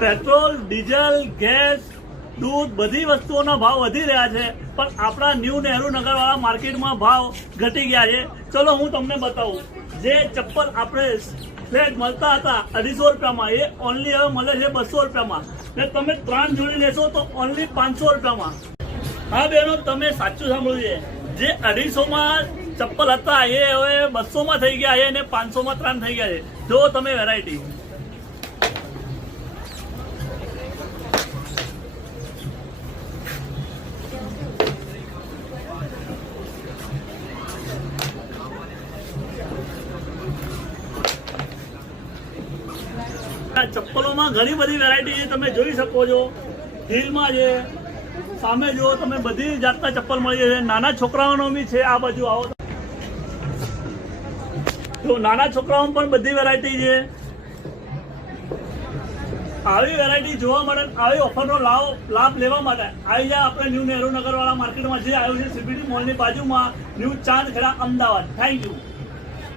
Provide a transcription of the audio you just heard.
Petrol, diesel, gas, દૂધ બધી વસ્તુઓના ભાવ વધી રહ્યા છે, પણ આપણા ન્યૂ નહેરુ નગરવાળા માર્કેટમાં ભાવ ઘટી ગયા છે. ચલો હું તમને બતાવું. જે ચપ્પલ આપણે ફ્લેટ મળતા હતા 250 રૂપિયામાં, એ ઓનલી હવે મળે છે 200 રૂપિયામાં. ને તમે 3 જોડી લેશો તો ઓનલી 500 રૂપિયામાં. હા બહેનો, તમે સાચું સાંભળ્યું છે. જે 250માં ચપ્પલ હતા એ હવે 200માં થઈ ગયા છે અને 500માં 3 થઈ ગયા છે. જો તમે વેરાયટી. ચપ્પલોમાં ઘણી બધી વેરાયટી છે, તમે જોઈ શકો છો. હીલમાં છે, સામે જુઓ તમે, બધી જાતના ચપ્પલ મળી છે. નાના છોકરાઓનો બી છે. આ બાજુ આવો તો નાના છોકરાઓમાં પણ બધી વેરાયટી છે. આવી વેરાયટી જોવા માટે, આવી ઓફરનો લાભ લેવા માટે આવી જાય આપણે ન્યૂ નહેરુ નગરવાળા માર્કેટમાં જે આવ્યું છે, સીબીડી મોલની બાજુમાં, new Chandkheda, Ahmedabad. Thank you.